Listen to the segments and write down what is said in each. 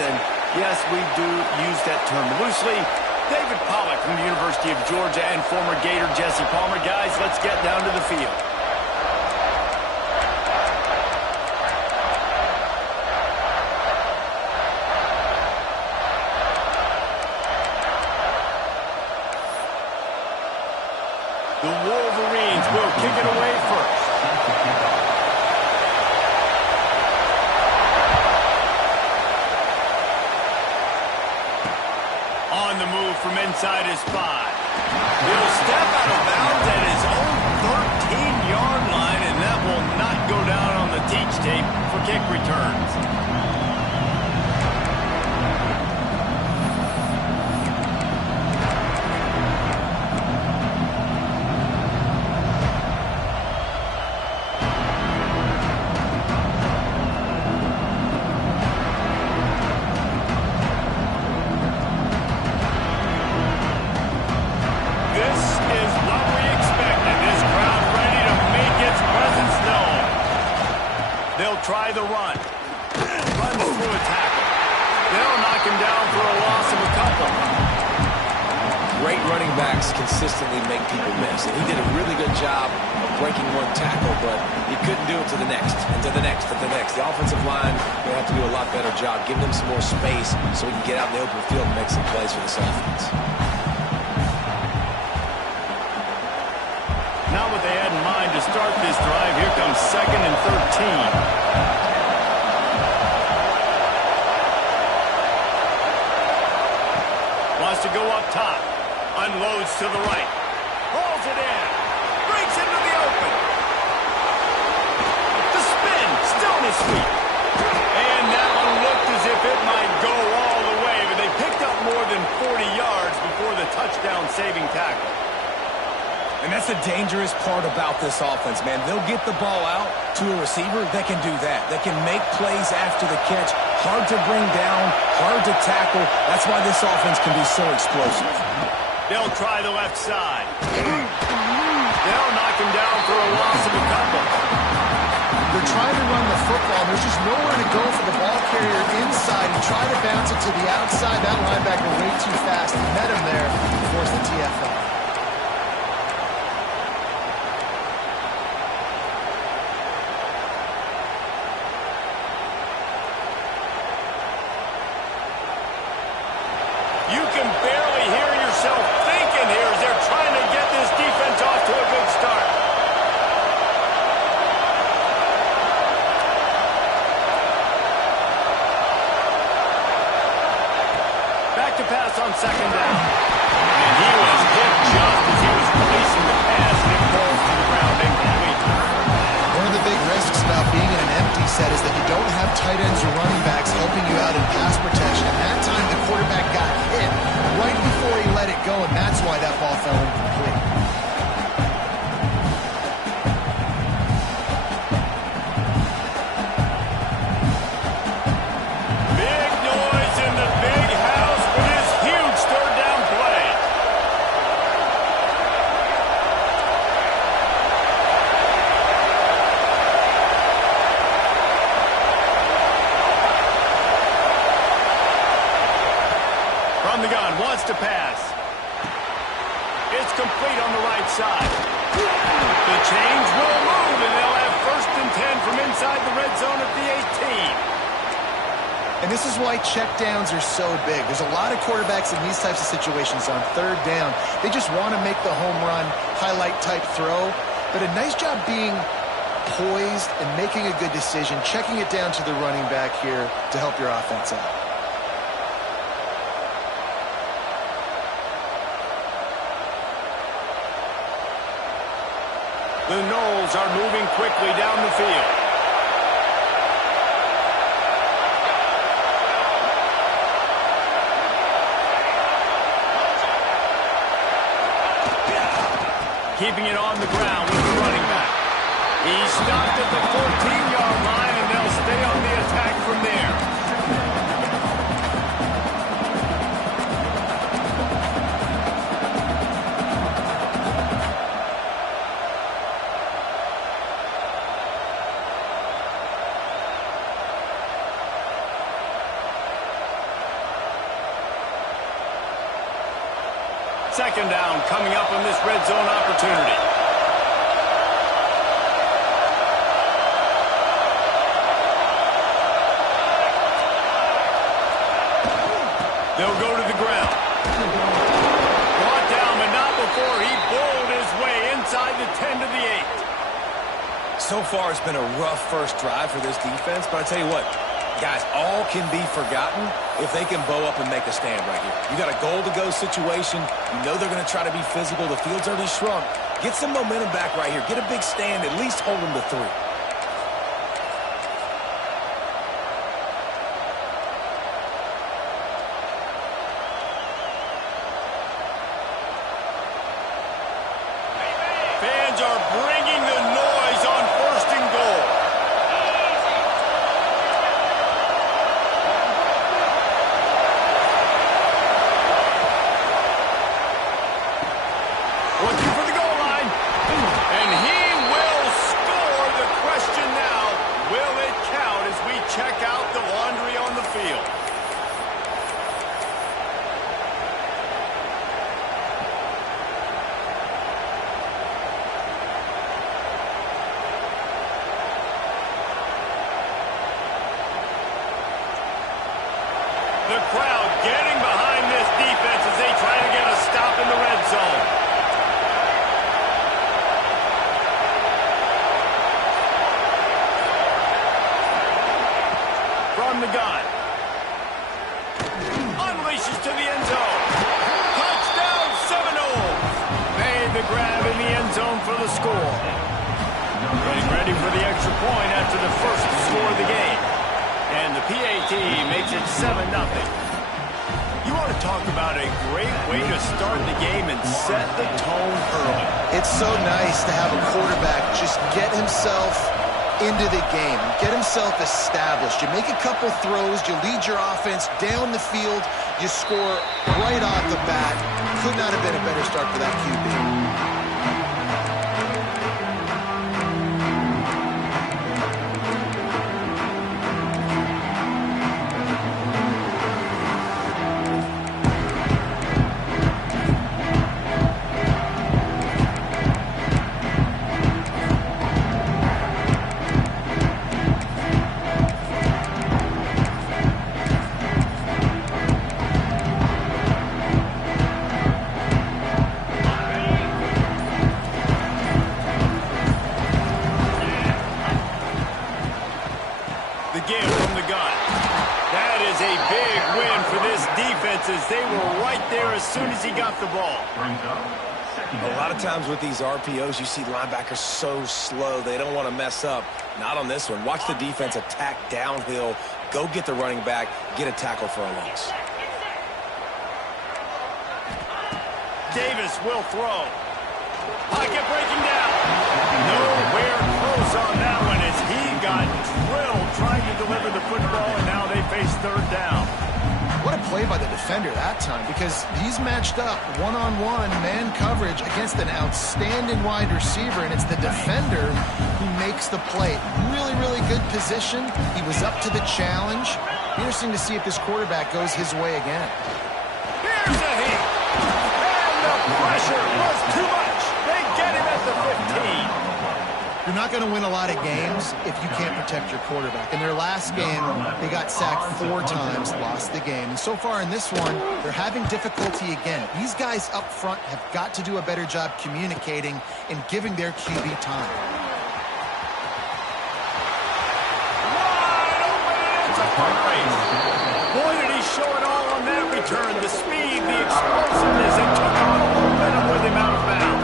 and yes, we do use that term loosely. David Pollack from the University of Georgia and former Gator Jesse Palmer. Guys, let's get down to the field. The Wolverines will kick it away first. On the move from inside his 5. He'll step out of bounds at his own 13-yard line, and that will not go down on the teach tape for kick returns. Try the run. Runs through a tackle. They'll knock him down for a loss of a couple. Great running backs consistently make people miss. And he did a really good job of breaking one tackle, but he couldn't do it to the next, and to the next, and to the next. The offensive line will have to do a lot better job, giving them some more space so he can get out in the open field and make some plays for this offense. Not what they had in mind to start this drive. Here comes 2nd and 13. Wants to go up top. Unloads to the right. Hauls it in. Breaks into the open. The spin. Still in his sweep. And that one looked as if it might go all the way, but they picked up more than 40 yards before the touchdown-saving tackle. And that's the dangerous part about this offense, man. They'll get the ball out to a receiver that can do that. That can make plays after the catch. Hard to bring down, hard to tackle. That's why this offense can be so explosive. They'll try the left side. They'll knock him down for a loss of a couple. They're trying to run the football. There's just nowhere to go for the ball carrier inside. He tried to bounce it to the outside. That linebacker way too fast. He met him there and forced the TFL. You can barely hear yourself thinking here as they're trying to get this defense off to a good start. Back to pass on 2nd down. And he was hit just as he was releasing the pass, and it falls to the ground incomplete. One of the big risks about being in an empty set is that you don't have tight ends or running backs helping you out in pass protection. And that time the quarterback got hit right before he let it go, and that's why that ball fell incomplete. Big noise in the big house for this huge 3rd down play. From the gun, wants to pass. It's complete on the right side. The chains will move, and they'll have 1st and 10 from inside the red zone at the 18. And this is why checkdowns are so big. There's a lot of quarterbacks in these types of situations on 3rd down. They just want to make the home run, highlight-type throw. But a nice job being poised and making a good decision, checking it down to the running back here to help your offense out. The Noles are moving quickly down the field. Keeping it on the ground with the running back. He's stopped at the 14-yard line, and they'll stay on the attack from there. second down coming up on this red zone opportunity. They'll go to the ground. Brought down, but not before he bowled his way inside the 10 to the 8. So far, it's been a rough first drive for this defense, but I tell you what, guys, all can be forgotten if they can bow up and make a stand right here. You got a goal-to-go situation. You know they're going to try to be physical. The field's already shrunk. Get some momentum back right here. Get a big stand. At least hold them to 3. Fans are bringing the noise on first and goal. Looking for the goal line. And he will score. The question now, will it count as we check out the laundry on the field? The crowd getting behind this defense as they try to get a stop in the red zone. From the gun. Unleashes to the end zone. Touchdown Seminoles. Made the grab in the end zone for the score. Getting ready for the extra point after the first score of the game. And the PAT makes it 7-0. You want to talk about a great way to start the game and set the tone early. It's so nice to have a quarterback just get himself into the game, get himself established. You make a couple throws, you lead your offense down the field, you score right off the bat. Could not have been a better start for that QB. They were right there as soon as he got the ball. A lot of times with these RPOs, you see linebackers so slow, they don't want to mess up. Not on this one. Watch the defense attack downhill, go get the running back, get a tackle for a loss. Davis will throw. Pocket breaking down. Nowhere close on that one as he got drilled trying to deliver the football, and now they face third down. What a play by the defender that time, because he's matched up one-on-one man coverage against an outstanding wide receiver, and it's the defender who makes the play. Really, really good position. He was up to the challenge. Interesting to see if this quarterback goes his way again. Here's a hit. And the pressure was too much. They get him at the 15. You're not going to win a lot of games if you can't protect your quarterback. In their last game, they got sacked 4 times, lost the game. And so far in this one, they're having difficulty again. These guys up front have got to do a better job communicating and giving their QB time. Wide open, and it's a foot race. Boy, did he show it all on that return. The speed, the explosiveness, and took on a momentum with him out of bounds.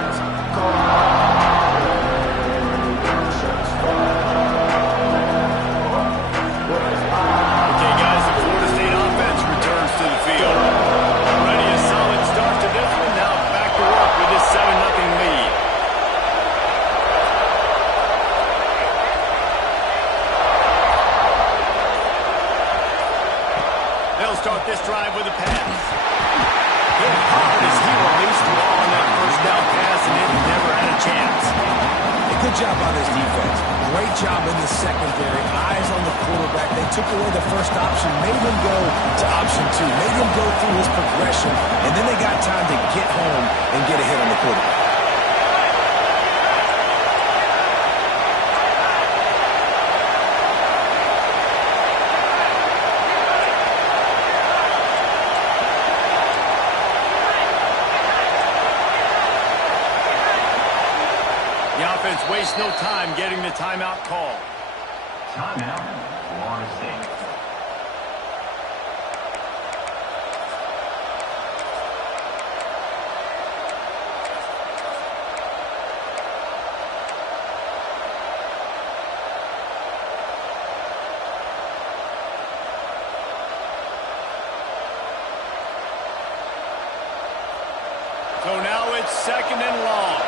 Start this drive with a pass. Good hard as he released the ball on that first down pass, and it never had a chance. A good job by this defense. Great job in the secondary. Eyes on the quarterback. They took away the first option, made him go to option 2, made him go through his this progression, and then they got time to get home and get a hit on the quarterback. The offense wastes no time getting the timeout call. Timeout, Florida State. So now it's 2nd and long.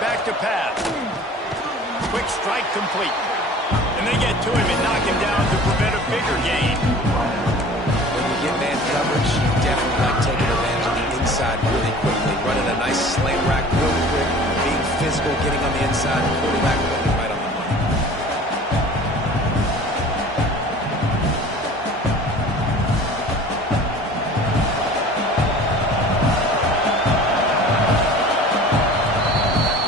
Back to pass. Quick strike complete. And they get to him and knock him down to prevent a bigger gain. When you get man coverage, you definitely like taking advantage of the inside really quickly. Running a nice slant rack real quick, being physical, getting on the inside, quarterback running right on the money.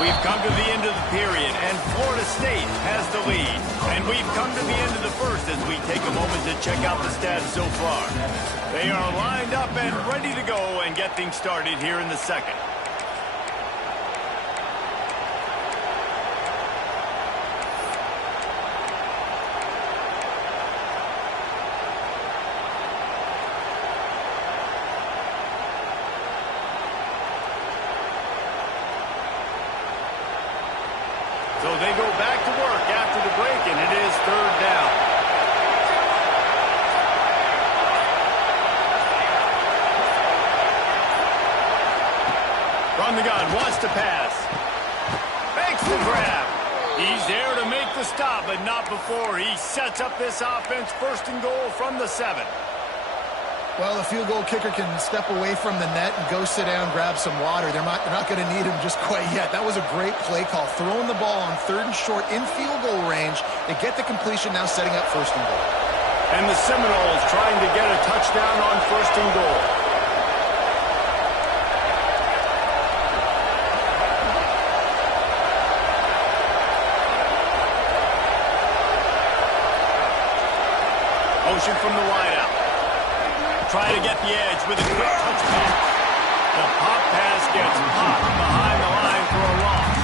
We've come to the end of the period, and Florida State has the lead. And we've come to the end of the first as we take a moment to check out the stats so far. They are lined up and ready to go and get things started here in the second. So they go back to work after the break, and it is 3rd down. From the gun, wants to pass. Makes the grab. He's there to make the stop, but not before he sets up this offense 1st and goal from the 7. Well, the field goal kicker can step away from the net and go sit down, grab some water. They're not going to need him just quite yet. That was a great play call. Throwing the ball on 3rd and short in field goal range. They get the completion, now setting up 1st and goal. And the Seminoles trying to get a touchdown on 1st and goal. Motion from the wideout. Try to get the edge with a quick touch pass. The pop pass gets popped behind the line for a loss.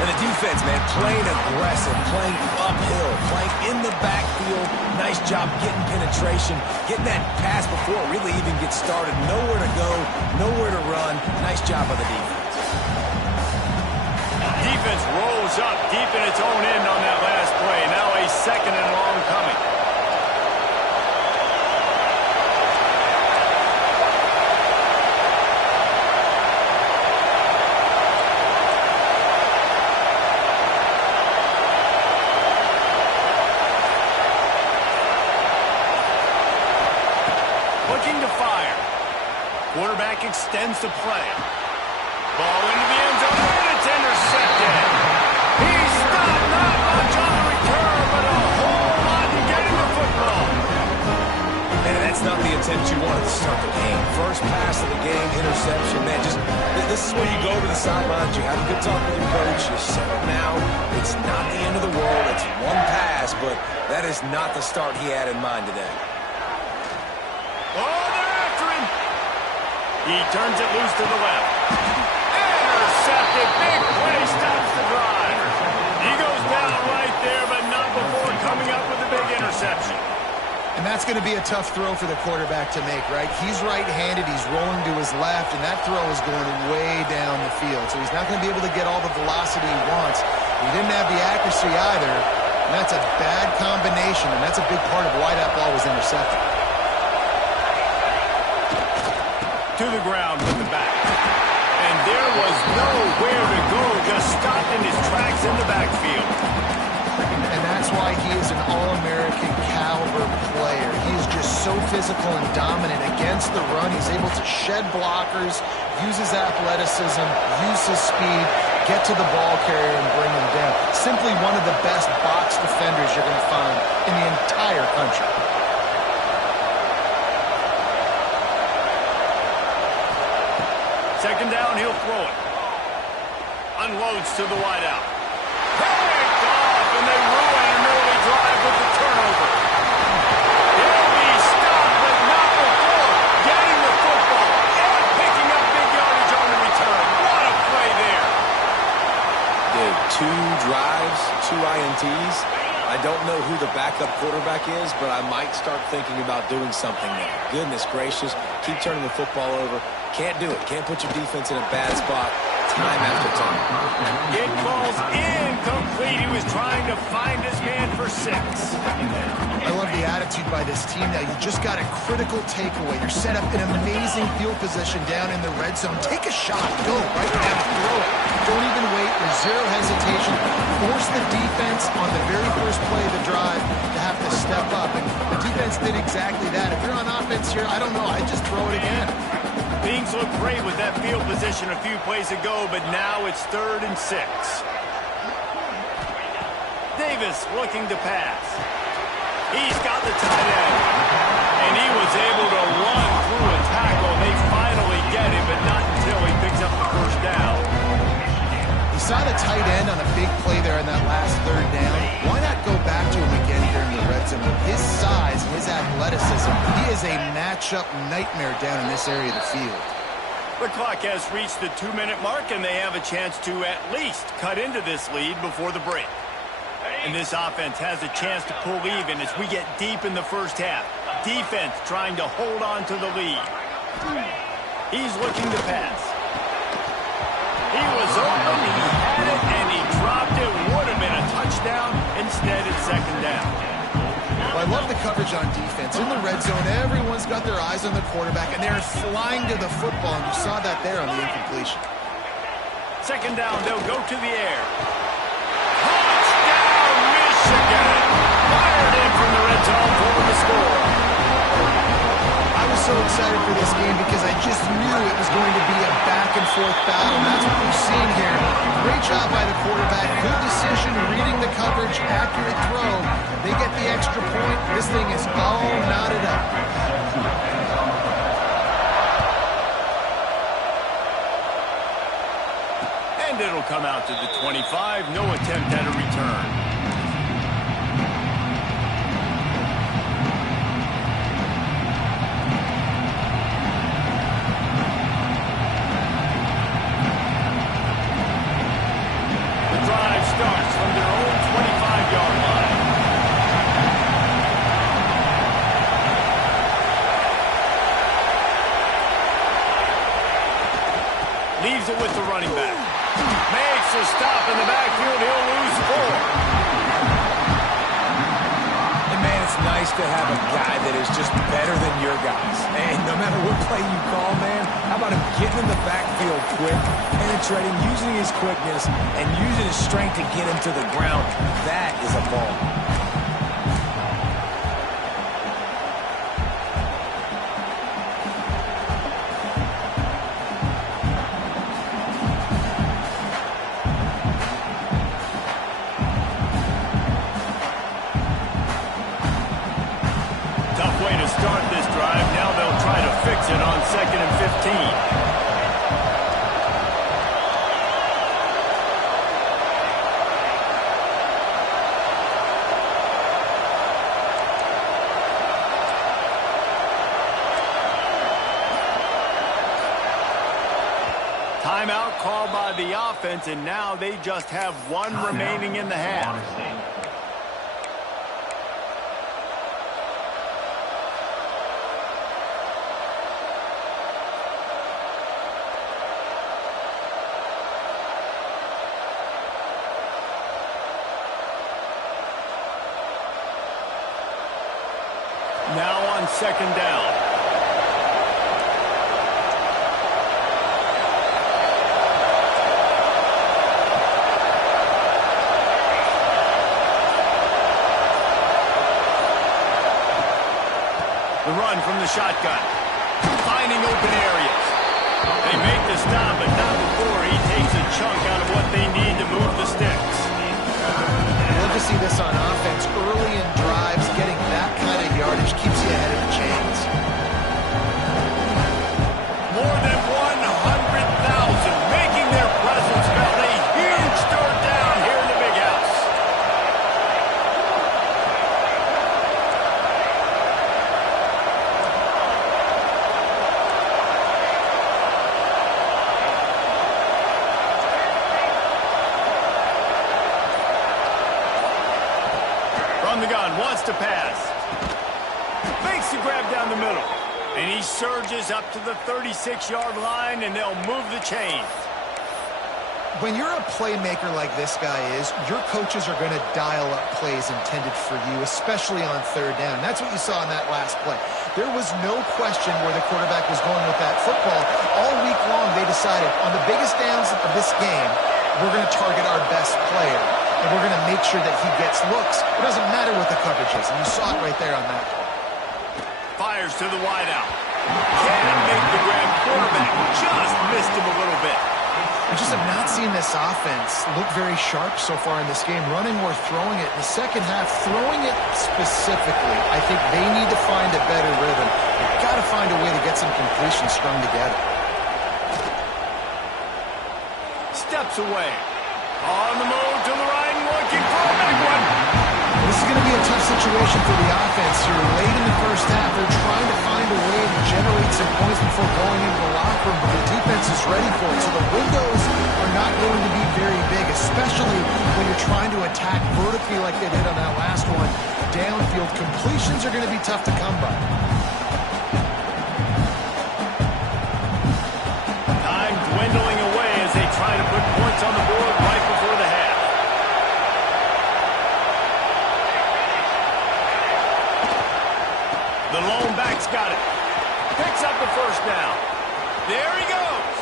And the defense, man, playing aggressive, playing uphill, playing in the backfield. Nice job getting penetration, getting that pass before it really even gets started. Nowhere to go, nowhere to run. Nice job by the defense. Defense rolls up deep in its own end on that last play. Now a 2nd and long coming. Looking to fire. Quarterback extends the play. Ball into the end zone, and it's intercepted. He's stopped, not much on the return, but a whole lot to getting the football. Man, that's not the attempt you wanted to start the game. First pass of the game, interception. Man, this is where you go to the sidelines. You have a good talk with your coach. You settle now. It's not the end of the world. It's one pass, but that is not the start he had in mind today. Oh, they're after him. He turns it loose to the left. Intercepted. Big play stops the drive. He goes down right there, but not before coming up with a big interception. And that's going to be a tough throw for the quarterback to make, right? He's right-handed. He's rolling to his left, and that throw is going way down the field. So he's not going to be able to get all the velocity he wants. He didn't have the accuracy either, and that's a bad combination, and that's a big part of why that ball was intercepted. To the ground with the back. And there was nowhere to go, just stopped in his tracks in the backfield. And that's why he is an All-American caliber player. He is just so so physical and dominant against the run. He's able to shed blockers, use his athleticism, use his speed, get to the ball carrier and bring him down. Simply one of the best box defenders you're going to find in the entire country. Second down, he'll throw it. Unloads to the wideout. Picked off, and they ruin an early drive with the turnover. He'll be stopped, but not before getting the football and picking up big yardage on the return. What a play there. Dude, 2 drives, 2 INTs. I don't know who the backup quarterback is, but I might start thinking about doing something there. Goodness gracious, keep turning the football over. Can't do it. Can't put your defense in a bad spot time after time. It falls incomplete. He was trying to find his man for 6. I love the attitude by this team now. You just got a critical takeaway. You're set up in amazing field position down in the red zone. Take a shot. Go right now. Throw it. Don't even wait. There's zero hesitation. Force the defense on the very first play of the drive to have to step up. And the defense did exactly that. If you're on offense here, I don't know. I'd just throw it again. Things looked great with that field position a few plays ago, but now it's 3rd and 6. Davis looking to pass. He's got the tight end. And he was able to run through a tackle. They finally get him, but not until he picks up the first down. You saw the tight end on a big play there in that last 3rd down. Why not go back to him again here in the red zone? With his size and his athleticism, he is a matchup nightmare down in this area of the field. The clock has reached the 2-minute mark, and they have a chance to at least cut into this lead before the break. And this offense has a chance to pull even as we get deep in the first half. Defense trying to hold on to the lead. He's looking to pass. He was open, he had it, and he dropped it. Would have been a touchdown. Instead, it's 2nd down. Well, I love the coverage on defense. In the red zone, everyone's got their eyes on the quarterback, and they're flying to the football, and you saw that there on the incompletion. 2nd down, they'll go to the air. Touchdown, Michigan! Fired in from the red zone for the score. I was so excited for this game because I just knew it was going to be a back-and-forth battle, and that's what we've seen here. Great job by the quarterback. Good decision, reading the coverage, accurate throw. They get the extra point. This thing is all knotted up. And it'll come out to the 25. No attempt at a return. Starts from their own 25-yard line. Leaves it with the running back. Makes a stop in the backfield. He'll lose 4. And man, it's nice to have a guy that is just better than your guys. And no matter what play you call, man, how about him getting in the backfield quick, penetrating, using his quickness, and using his strength to get him to the ground. That is a ball. Tough way to start this drive. Now they'll try to fix it on 2nd and 15. Timeout called by the offense, and now they just have 1 remaining in the half. Now on 2nd down. The The run from the shotgun. Finding open areas. They make the stop, but not before he takes a chunk out of what they need to move the sticks. Love to see this on offense. Early in drives, getting that kind of yardage keeps you ahead of the chains. More than 100,000 making their presence felt. A huge third down here in the big house. From the gun, wants to pass. Makes the grab down the middle. And he surges up to the 36-yard line, and they'll move the chain. When you're a playmaker like this guy is, your coaches are going to dial up plays intended for you, especially on third down. That's what you saw in that last play. There was no question where the quarterback was going with that football. All week long, they decided, on the biggest downs of this game, we're going to target our best player, and we're going to make sure that he gets looks. It doesn't matter what the coverage is, and you saw it right there on that. Fires to the wideout. Can't make the grab. Quarterback just missed him a little bit. I just have not seen this offense look very sharp so far in this game, running or throwing it. In the second half, throwing it specifically, I think they need to find a better rhythm. They've got to find a way to get some completions strung together. Steps away. On the move to the right and looking for a big one. This is going to be a tough situation for the offense here. Late in the first half, they're trying to find a way to generate some points before going into the locker room, but the defense is ready for it. So the windows are not going to be very big, especially when you're trying to attack vertically like they did on that last one. Downfield completions are going to be tough to come by. Time dwindling away as they try to put points on the board right before the half. The lone back's got it. Picks up the first down. There he goes.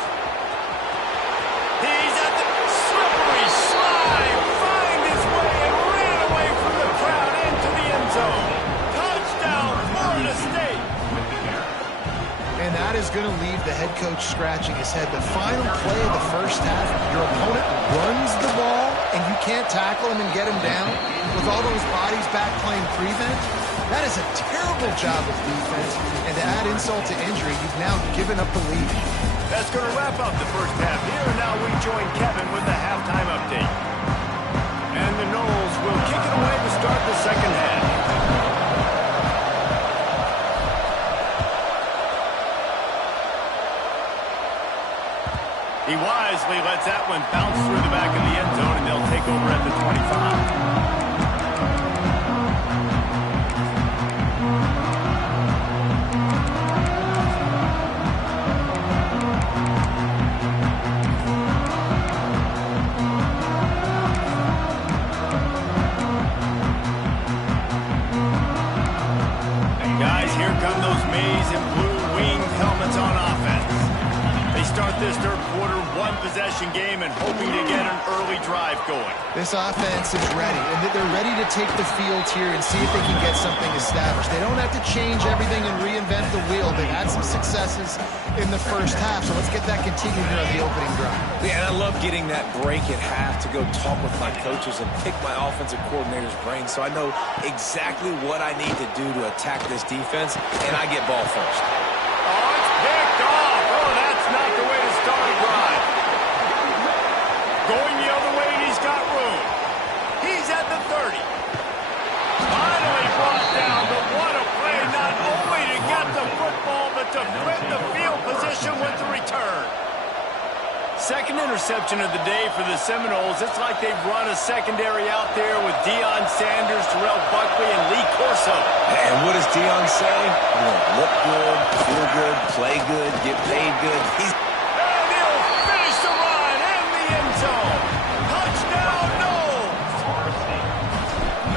He's at the slippery slide. Find his way and ran away from the crowd into the end zone. Touchdown, Florida State. And that is going to leave the head coach scratching his head. The final play of the first half, your opponent runs the ball, and you can't tackle him and get him down with all those bodies back playing prevent. That is a terrible job of defense, and to add insult to injury, you've now given up the lead. That's going to wrap up the first half here, and now we join Kevin with the halftime update. And the Noles will kick it away to start the second half. He wisely lets that one bounce through the back of the end zone, and they'll take over at the 25. Start this third quarter one-possession game and hoping to get an early drive going. This offense is ready, and they're ready to take the field here and see if they can get something established. They don't have to change everything and reinvent the wheel. They've had some successes in the first half, so let's get that continued here on the opening drive. Yeah, and I love getting that break at half to go talk with my coaches and pick my offensive coordinator's brain so I know exactly what I need to do to attack this defense, and I get ball first. Oh, it's picked off. Oh, that's not the way to start a drive. Going the other way, and he's got room. He's at the 30. Finally brought down, but what a play, not only to get the football, but to flip the field position with the return. Second interception of the day for the Seminoles. It's like they've run a secondary out there with Deion Sanders, Terrell Buckley, and Lee Corso. And what does Deion say? You know, look good, feel good, play good, get paid good. And he'll finish the run in the end zone. Touchdown, Noles.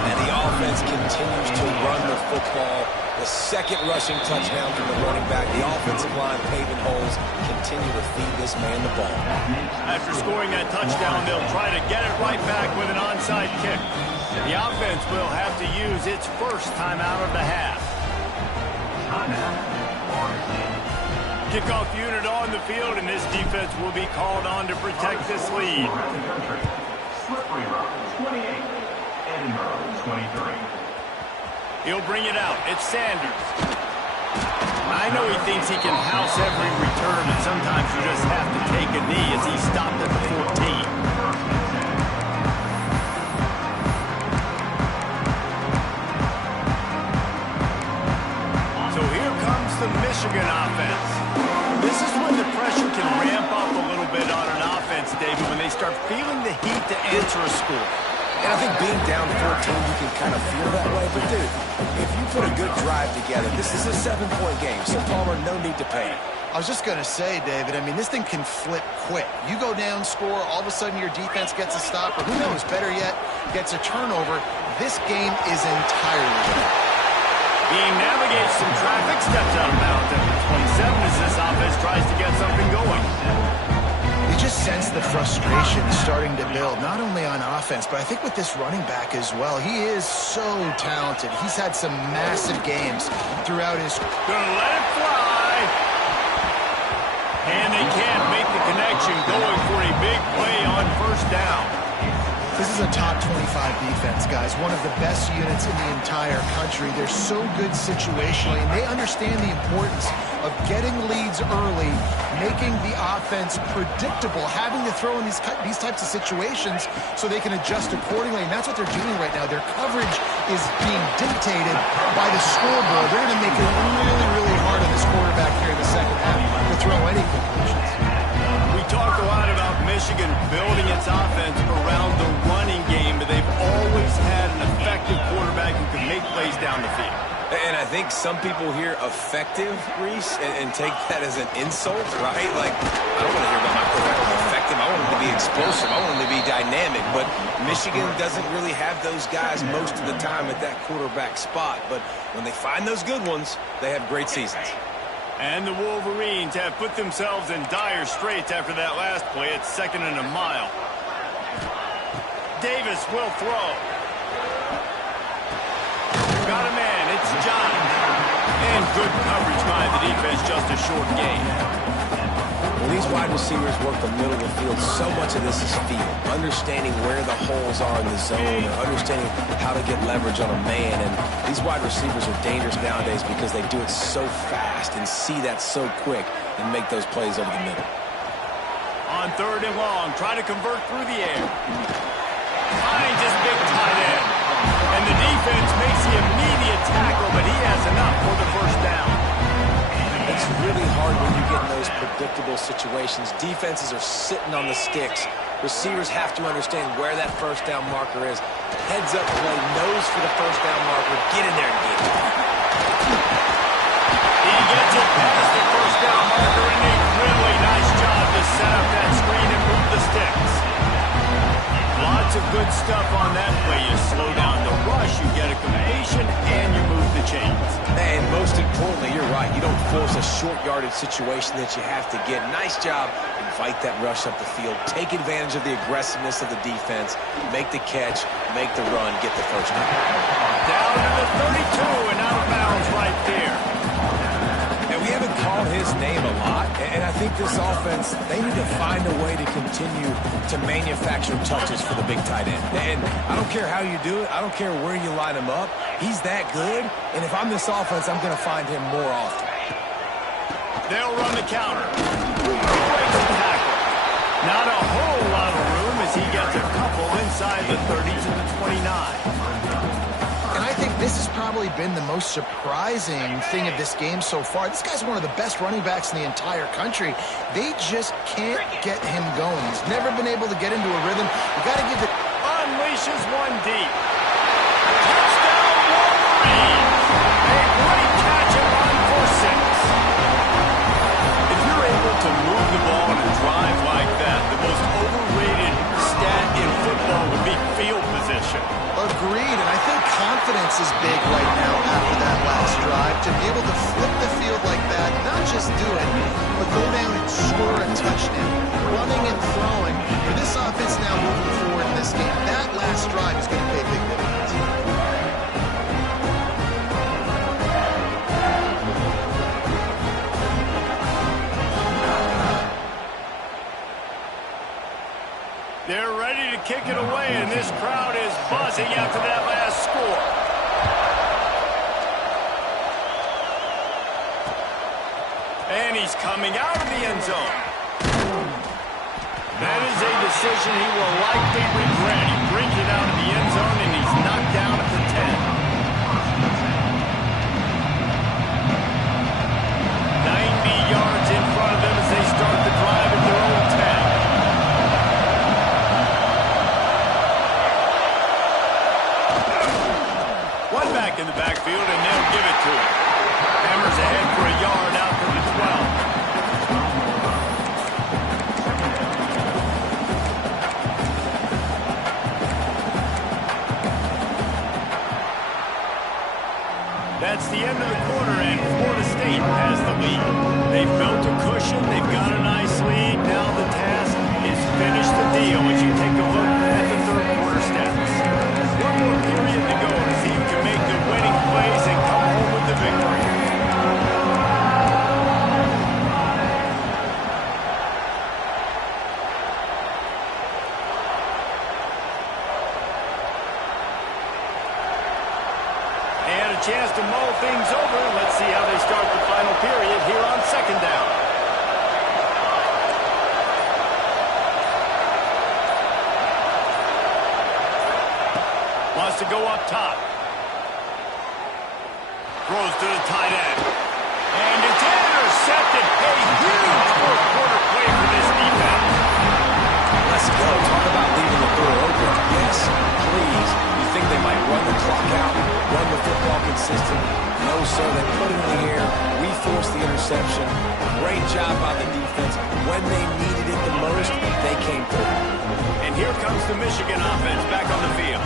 And the offense continues to run the football. The second rushing touchdown from the running back. The offensive line paving holes. Continue to feed this man the ball. After scoring that touchdown, they'll try to get it right back with an onside kick. The offense will have to use its first timeout of the half. Timeout, Florida State. Kickoff unit on the field, and this defense will be called on to protect this lead. Around the country. Slippery Rock, 28. Edinburgh, 23. He'll bring it out. It's Sanders. I know he thinks he can house every return, and sometimes you just have to take a knee as he stopped at the 14. So here comes the Michigan offense. This is when the pressure can ramp up a little bit on an offense, David, when they start feeling the heat to answer a score. And I think being down 14, you can kind of feel that way. But, dude, if you put a good drive together, this is a 7-point game. So, Palmer, no need to panic. I was just going to say, David, I mean, this thing can flip quick. You go down, score, all of a sudden your defense gets a stop, or who knows, better yet, gets a turnover. This game is entirely different. He navigates some traffic, steps out of bounds at the 27 as this offense tries to get something going. You just sense the frustration starting to build, not only on offense, but I think with this running back as well. He is so talented. He's had some massive games throughout his... Gonna let it fly. And they can't make the connection, going for a big play on first down. This is a top 25 defense, guys. One of the best units in the entire country. They're so good situationally, and they understand the importance of getting leads early, making the offense predictable, having to throw in these types of situations so they can adjust accordingly, and that's what they're doing right now. Their coverage is being dictated by the scoreboard. They're going to make it really, really hard on this quarterback here in the second half to throw any conclusions. We talked a lot about Michigan building its offense around the running game, but they've always had an effective quarterback who can make plays down the field. And I think some people hear effective, Reese, and take that as an insult, right? Like, I don't want to hear about my quarterback being effective. I want him to be explosive. I want him to be dynamic. But Michigan doesn't really have those guys most of the time at that quarterback spot. But when they find those good ones, they have great seasons. And the Wolverines have put themselves in dire straits after that last play. It's 2nd and a mile. Davis will throw. Got a man. It's John. And good coverage by the defense. Just a short gain. When these wide receivers work the middle of the field, so much of this is feel. Understanding where the holes are in the zone, or understanding how to get leverage on a man. And these wide receivers are dangerous nowadays because they do it so fast and see that so quick and make those plays over the middle. On 3rd and long, try to convert through the air. Finds his big tight end. And the defense makes the immediate tackle, but he has enough for the first down. It's really hard when you get in those predictable situations. Defenses are sitting on the sticks. Receivers have to understand where that first down marker is. Heads up play, nose for the first down marker. Get in there and get it. He gets it past the first down marker, and a really nice job to set up that screen and move the sticks. Lots of good stuff on that play. You slow down the rush, you get a completion, and you move the chains. And most importantly, you're right. You don't force a short yardage situation that you have to get. Nice job. Invite that rush up the field. Take advantage of the aggressiveness of the defense. Make the catch. Make the run. Get the first down. Down to the 32 and out of bounds right there. And we haven't called his name a lot. And I think this offense, they need to find a way to continue to manufacture touches for the big tight end. And I don't care how you do it. I don't care where you line him up. He's that good. And if I'm this offense, I'm going to find him more often. They'll run the counter. Breaks the tackle. Not a whole lot of room as he gets a couple inside the 30 to the 29. And I think this has probably been the most surprising thing of this game so far. This guy's one of the best running backs in the entire country. They just can't get him going. He's never been able to get into a rhythm. You got to give it... Unleashes one deep. Touchdown Wolverines. A great catch and run for 6. If you're able to move the ball and drive like that, the most overrated stat in football would be field position. Agreed, and I think confidence is big right now after that last drive. To be able to flip the field like that, not just do it, but go down and score a touchdown, running and throwing. For this offense now moving forward in this game, that last drive is going to pay big dividends. They're ready to kick it away, and this crowd is buzzing after that last score. And he's coming out of the end zone. That is a decision he will likely regret. He brings it out of the end zone, and he's knocked down at the 10. 90 yards in front of them as they start the drive at their own 10. One back in the backfield, and they'll give it to him. Hammers ahead for a yard out to the 12. That's the end of the quarter, and Florida State has the lead. They've built a cushion. They've got a nice lead. Now the task is finish the deal as you take a look at the third quarter stats. One more period to go to see who can make the winning plays and come home with the victory. Chance to mull things over. Let's see how they start the final period here on second down. Wants to go up top. Throws to the tight end. And it's intercepted. A huge fourth quarter play for this defense. Let's go. Talk about leaving the door open. Yes, please. You think they might run the clock out, run the football consistent? No, sir. They put it in the air. We forced the interception. Great job by the defense. When they needed it the most, they came through. And here comes the Michigan offense back on the field.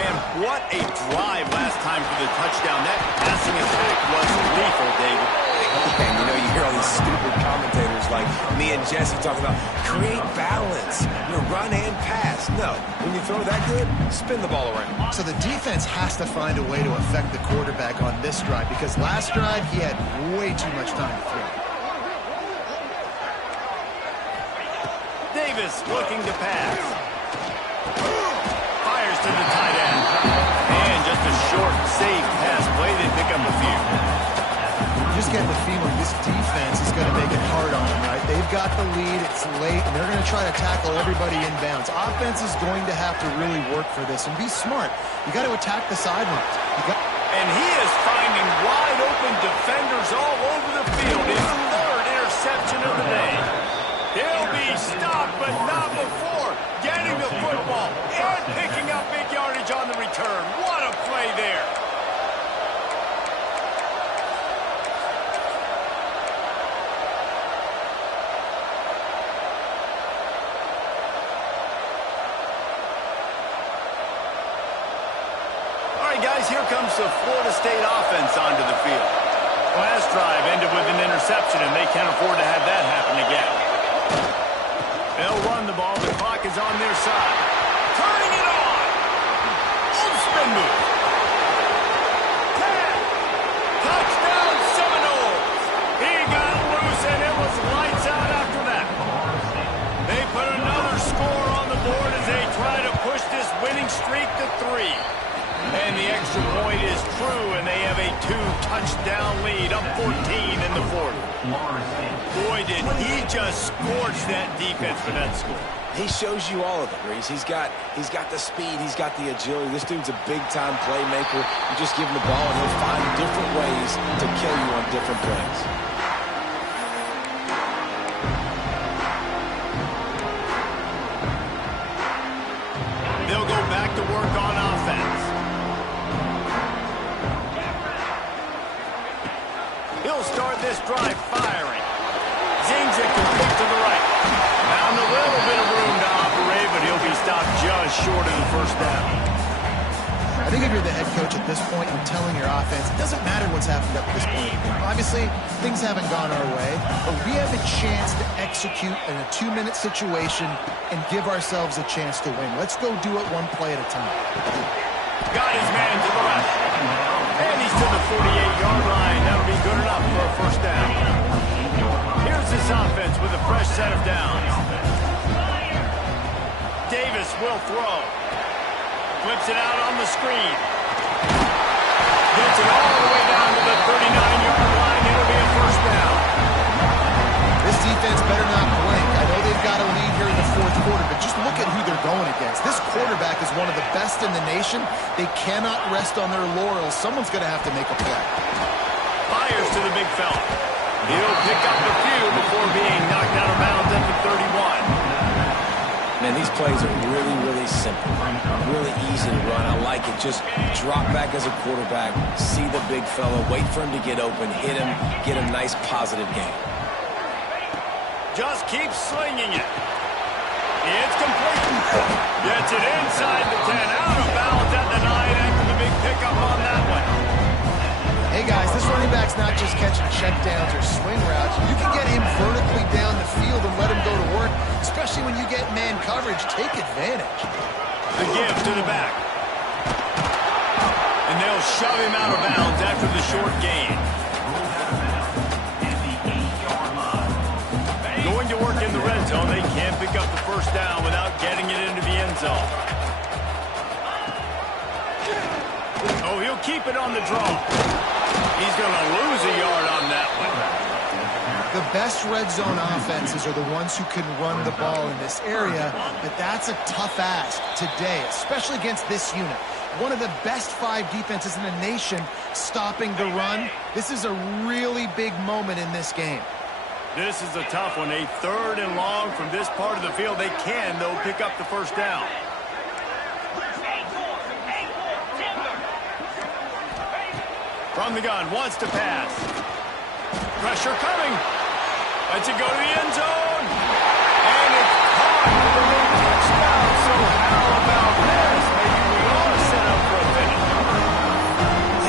Man, what a drive last time for the touchdown. That passing attack was lethal, David. And you know, you hear all these stupid commentators like me and Jesse talking about create balance, run and pass. No, when you throw that good, spin the ball around. So the defense has to find a way to affect the quarterback on this drive because last drive he had way too much time to throw. Davis looking to pass. Fires to the tight end. And just a short, safe pass play. They pick up a few. Just getting the feeling this defense is going to make it hard on them, right? They've got the lead, it's late, and they're going to try to tackle everybody inbounds. Offense is going to have to really work for this and be smart. You got to attack the sidelines. And he is finding wide open defenders all over the field. His third interception of the day. He'll be stopped, but not before getting the football and picking up big yardage on the return. What a play there. Guys, here comes the Florida State offense onto the field. Last drive ended with an interception, and they can't afford to have that happen again. They'll run the ball. The clock is on their side. Turning it on. Old spin move. 10. Touchdown Seminoles. He got loose, and it was lights out after that. They put another score on the board as they try to push this winning streak to 3. And the extra point is true, and they have a 2-touchdown lead, up 14 in the fourth. Boy, did he just scorch that defense for that score. He shows you all of it, Reese. He's got the speed, he's got the agility. This dude's a big-time playmaker. You just give him the ball, and he'll find different ways to kill you on different plays. They'll go back to work on offense. He'll start this drive firing. Zings it complete to the right. Found a little bit of room to operate, but he'll be stopped just short of the first down. I think if you're the head coach at this point, you're telling your offense, it doesn't matter what's happened up to this point. Obviously, things haven't gone our way, but we have a chance to execute in a 2-minute situation and give ourselves a chance to win. Let's go do it one play at a time. Got his man to the left. And he's to the 48-yard line. That'll be good enough for a first down. Here's this offense with a fresh set of downs. this, will throw. Flips it out on the screen. Gets it all the way down to the 39-yard line. It'll be a first down. This defense better not blink. I know they've got a lead here in the fourth quarter, but just look at who they're going against. This quarterback is one of the best in the nation. They cannot rest on their laurels. Someone's going to have to make a play. Fires to the big fella. He'll pick up a few before being knocked out of bounds at the 31. Man, these plays are really, really simple. Really easy to run. I like it. Just drop back as a quarterback, see the big fella, wait for him to get open, hit him, get a nice positive gain. Just keep slinging it. It's complete. Gets it inside the 10, out of bounds at the 9 after the big pickup on that one. Hey guys, this running back's not just catching checkdowns or swing routes. You can get him vertically down the field and let him go to work, especially when you get man coverage. Take advantage. The give to the back. And they'll shove him out of bounds after the short gain. Going to work in the red zone. They can't pick up the first down without getting it into the end zone. Oh, he'll keep it on the draw. He's going to lose a yard on that one. The best red zone offenses are the ones who can run the ball in this area, but that's a tough ask today, especially against this unit. One of the best 5 defenses in the nation stopping the run. This is a really big moment in this game. This is a tough one. A 3rd and long from this part of the field. They can, though, pick up the first down. From the gun, wants to pass. Pressure coming. Lets it go to the end zone. And it's caught for the big touchdown. So how about this? Maybe we ought to set up for a finish.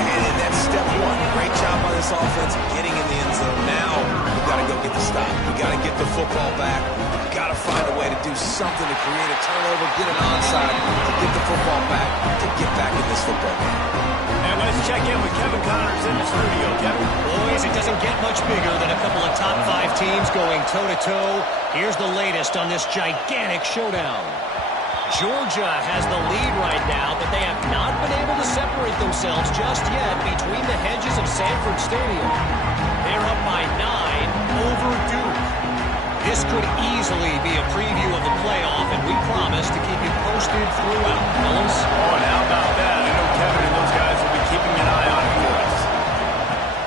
And that's step 1. Great job by this offense getting in the end zone. Now we've got to go get the stop. We got to get the football back. We've got to find a way to do something to create a turnover, get an onside, to get the football back, to get back in this football game. And let's check in with Kevin Connors in the studio. Kevin? Boys, it doesn't get much bigger than a couple of top 5 teams going toe-to-toe. Here's the latest on this gigantic showdown. Georgia has the lead right now, but they have not been able to separate themselves just yet between the hedges of Sanford Stadium. They're up by 9 over Duke. This could easily be a preview of the playoff, and we promise to keep you posted throughout, fellas. Oh, and how about that? I know Kevin and those guys will be keeping an eye on it for us.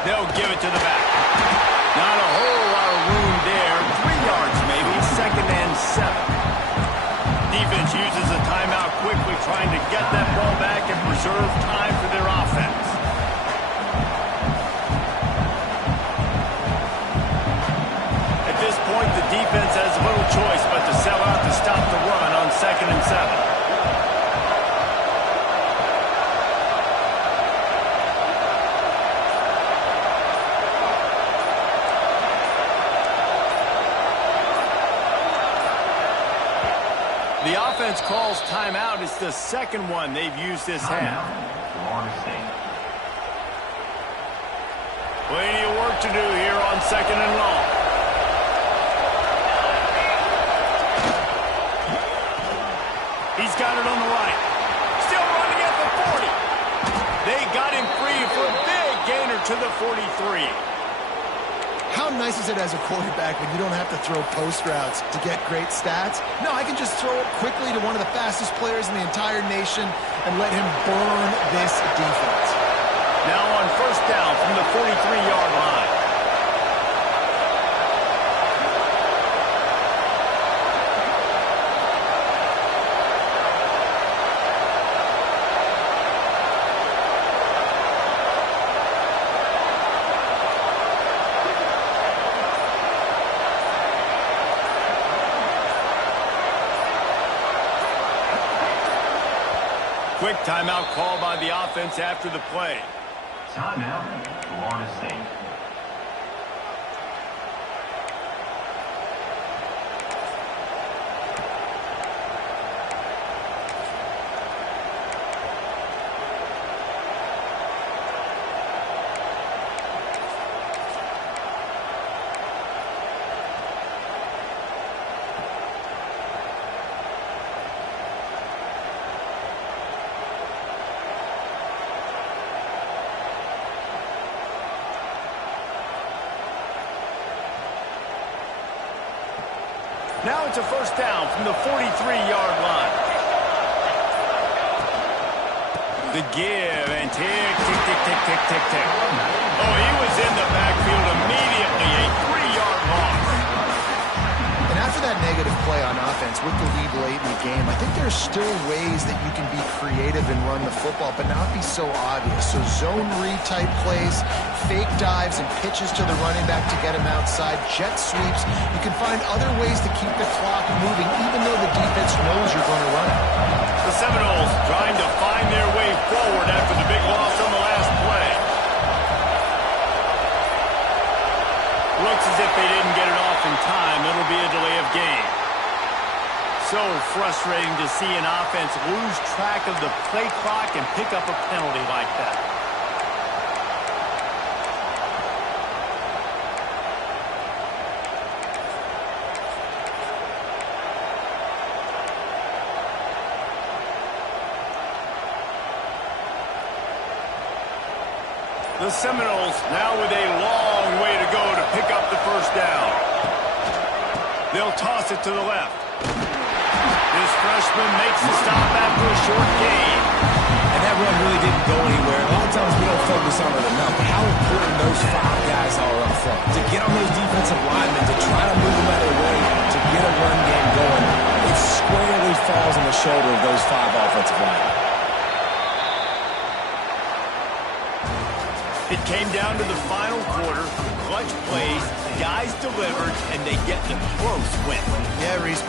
They'll give it to the back. Not a whole lot of room there. 3 yards maybe, 2nd and 7. Defense uses a timeout quickly, trying to get that ball back and preserve time for their offense. At this point, the defense has little choice but to sell out to stop the run on 2nd and 7. The offense calls timeout. It's the 2nd one they've used this half. Plenty of work to do here on 2nd and long. He's got it on the right. Still running at the 40. They got him free for a big gainer to the 43. How nice is it as a quarterback when you don't have to throw post routes to get great stats? No, I can just throw it quickly to one of the fastest players in the entire nation and let him burn this defense. Now on 1st down from the 43-yard line. Quick timeout call by the offense after the play. Timeout, Florida State. Now it's a first down from the 43-yard line. The give and tick, tick, tick, tick, tick, tick, tick. Oh, he was in the backfield immediately. A 3-yard loss. And after that negative play on offense with the lead late in the game, I think there's still ways that you can be creative and run the football, but not be so obvious. So zone read type plays, fake dives and pitches to the running back to get him outside, jet sweeps. You can find other ways to keep the clock moving, even though the defense knows you're going to run it. The Seminoles trying to find their way forward after the big loss on the last play. Looks as if they didn't get it off in time. It'll be a delay of game. So frustrating to see an offense lose track of the play clock and pick up a penalty like that. The Seminoles now with a long way to go to pick up the first down. They'll toss it to the left. This freshman makes the stop after a short gain. And that run really didn't go anywhere. A lot of times we don't focus on it enough, but how important those 5 guys are up front. To get on those defensive linemen, to try to move them out of their way, to get a run game going, it squarely falls on the shoulder of those 5 offensive linemen. It came down to the final quarter. Clutch plays, guys delivered, and they get the close win. Yeah, Reese.